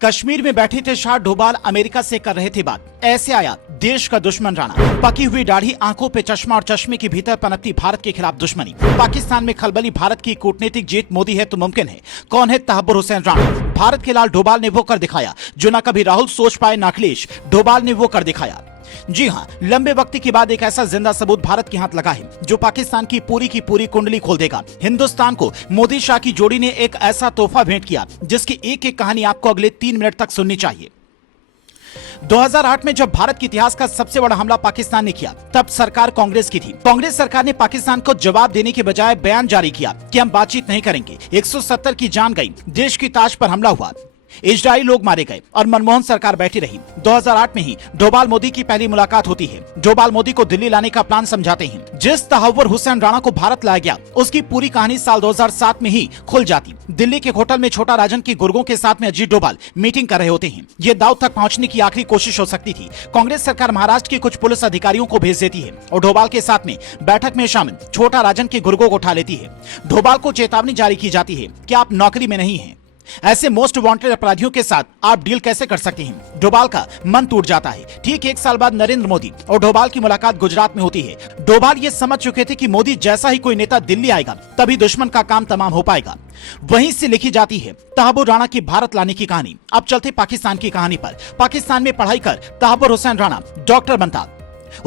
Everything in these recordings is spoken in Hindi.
कश्मीर में बैठे थे शाह डोभाल, अमेरिका से कर रहे थे बात। ऐसे आया देश का दुश्मन राणा। पकी हुई दाढ़ी, आंखों पे चश्मा और चश्मे के भीतर पनपती भारत के खिलाफ दुश्मनी। पाकिस्तान में खलबली, भारत की कूटनीतिक जीत मोदी है तो मुमकिन है। कौन है तहब्बुर हुसैन राणा? भारत के लाल डोभाल ने वो कर दिखाया जो न कभी राहुल सोच पाए न अखिलेश। डोभाल ने वो कर दिखाया। जी हां, लंबे वक्त के बाद एक ऐसा जिंदा सबूत भारत के हाथ लगा है जो पाकिस्तान की पूरी कुंडली खोल देगा। हिंदुस्तान को मोदी शाह की जोड़ी ने एक ऐसा तोहफा भेंट किया जिसकी एक एक कहानी आपको अगले 3 मिनट तक सुननी चाहिए। 2008 में जब भारत के इतिहास का सबसे बड़ा हमला पाकिस्तान ने किया, तब सरकार कांग्रेस की थी। कांग्रेस सरकार ने पाकिस्तान को जवाब देने के बजाय बयान जारी किया कि हम बातचीत नहीं करेंगे। 170 की जान गई, देश की ताज पर हमला हुआ, इजरायली लोग मारे गए और मनमोहन सरकार बैठी रही। 2008 में ही डोभाल मोदी की पहली मुलाकात होती है। डोभाल मोदी को दिल्ली लाने का प्लान समझाते हैं। जिस तहव्वुर हुसैन राणा को भारत लाया गया, उसकी पूरी कहानी साल 2007 में ही खुल जाती। दिल्ली के होटल में छोटा राजन के गुर्गों के साथ में अजीत डोभाल मीटिंग कर रहे होते हैं। ये दाऊद तक पहुंचने की आखिरी कोशिश हो सकती थी। कांग्रेस सरकार महाराष्ट्र के कुछ पुलिस अधिकारियों को भेज देती है और डोभाल के साथ में बैठक में शामिल छोटा राजन के गुर्गों को उठा लेती है। डोभाल को चेतावनी जारी की जाती है कि आप नौकरी में नहीं हैं। ऐसे मोस्ट वांटेड अपराधियों के साथ आप डील कैसे कर सकते हैं? डोभाल का मन टूट जाता है। ठीक 1 साल बाद नरेंद्र मोदी और डोभाल की मुलाकात गुजरात में होती है। डोभाल ये समझ चुके थे कि मोदी जैसा ही कोई नेता दिल्ली आएगा तभी दुश्मन का काम तमाम हो पाएगा। वहीं से लिखी जाती है तहब्बुर राणा की भारत लाने की कहानी। अब चलते पाकिस्तान की कहानी पर। पाकिस्तान में पढ़ाई कर तहब्बुर हुसैन राणा डॉक्टर बनता।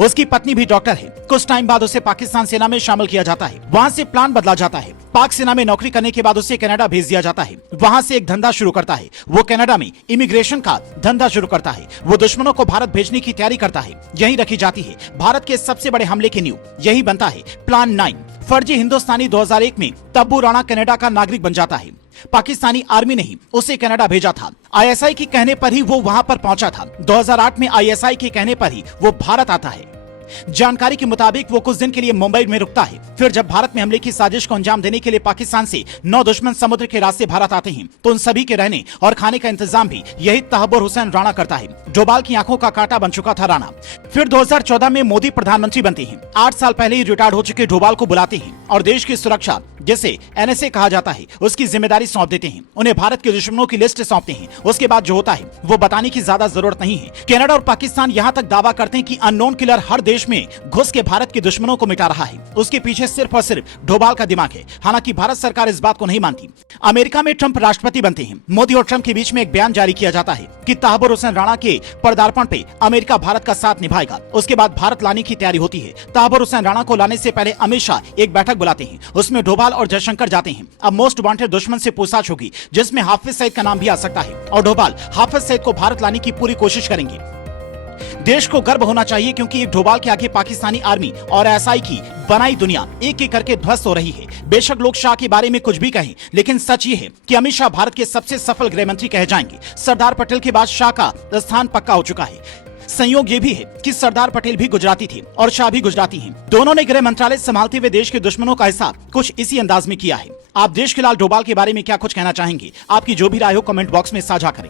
उसकी पत्नी भी डॉक्टर है। कुछ टाइम बाद उसे पाकिस्तान सेना में शामिल किया जाता है। वहां से प्लान बदला जाता है। पाक सेना में नौकरी करने के बाद उसे कनाडा भेज दिया जाता है। वहां से एक धंधा शुरू करता है। वो कनाडा में इमिग्रेशन का धंधा शुरू करता है। वो दुश्मनों को भारत भेजने की तैयारी करता है। यही रखी जाती है भारत के सबसे बड़े हमले की नींव। यही बनता है प्लान 9। फर्जी हिंदुस्तानी 2001 में तब्बू राणा कनाडा का नागरिक बन जाता है। पाकिस्तानी आर्मी ने ही उसे कनाडा भेजा था। आईएसआई के कहने पर ही वो वहां पर पहुंचा था। 2008 में आईएसआई के कहने पर ही वो भारत आता है। जानकारी के मुताबिक वो कुछ दिन के लिए मुंबई में रुकता है। फिर जब भारत में हमले की साजिश को अंजाम देने के लिए पाकिस्तान से 9 दुश्मन समुद्र के रास्ते भारत आते हैं, तो उन सभी के रहने और खाने का इंतजाम भी यही तहब्बुर हुसैन राणा करता है। डोभाल की आंखों का कांटा बन चुका था राणा। फिर 2014 में मोदी प्रधानमंत्री बनते हैं। 8 साल पहले ही रिटायर्ड हो चुके डोभाल को बुलाते हैं और देश की सुरक्षा, जिसे एनएसए कहा जाता है, उसकी जिम्मेदारी सौंप देते हैं। उन्हें भारत के दुश्मनों की लिस्ट सौंपते हैं। उसके बाद जो होता है वो बताने की ज्यादा जरूरत नहीं है। कनाडा और पाकिस्तान यहाँ तक दावा करते हैं कि अननोन किलर हर देश में घुस के भारत के दुश्मनों को मिटा रहा है। उसके पीछे सिर्फ और सिर्फ डोभाल का दिमाग है। हालांकि भारत सरकार इस बात को नहीं मानती। अमेरिका में ट्रंप राष्ट्रपति बनते हैं। मोदी और ट्रंप के बीच में एक बयान जारी किया जाता है कि तहब्बुर हुसैन राणा के पदार्पण पे अमेरिका भारत का साथ निभाएगा। उसके बाद भारत लाने की तैयारी होती है। तहब्बुर हुसैन राणा को लाने से पहले अमित शाह एक बैठक बुलाते हैं। उसमें डोभाल और जयशंकर जाते हैं। अब मोस्ट वांटेड दुश्मन से पूछताछ होगी, जिसमें हाफिज सईद का नाम भी आ सकता है और डोभाल हाफिज सईद को भारत लाने की पूरी कोशिश करेंगे। देश को गर्व होना चाहिए क्योंकि एक डोभाल के आगे पाकिस्तानी आर्मी और एसआई की बनाई दुनिया एक एक करके ध्वस्त हो रही है। बेशक लोग शाह के बारे में कुछ भी कहें, लेकिन सच ये है कि अमित शाह भारत के सबसे सफल गृह मंत्री कहे जाएंगे। सरदार पटेल के बाद शाह का स्थान पक्का हो चुका है। संयोग ये भी है कि सरदार पटेल भी गुजराती थे और शाह भी गुजराती हैं। दोनों ने गृह मंत्रालय संभालते हुए देश के दुश्मनों का हिसाब कुछ इसी अंदाज में किया है। आप देश के लाल डोभाल के बारे में क्या कुछ कहना चाहेंगे? आपकी जो भी राय हो कमेंट बॉक्स में साझा करें।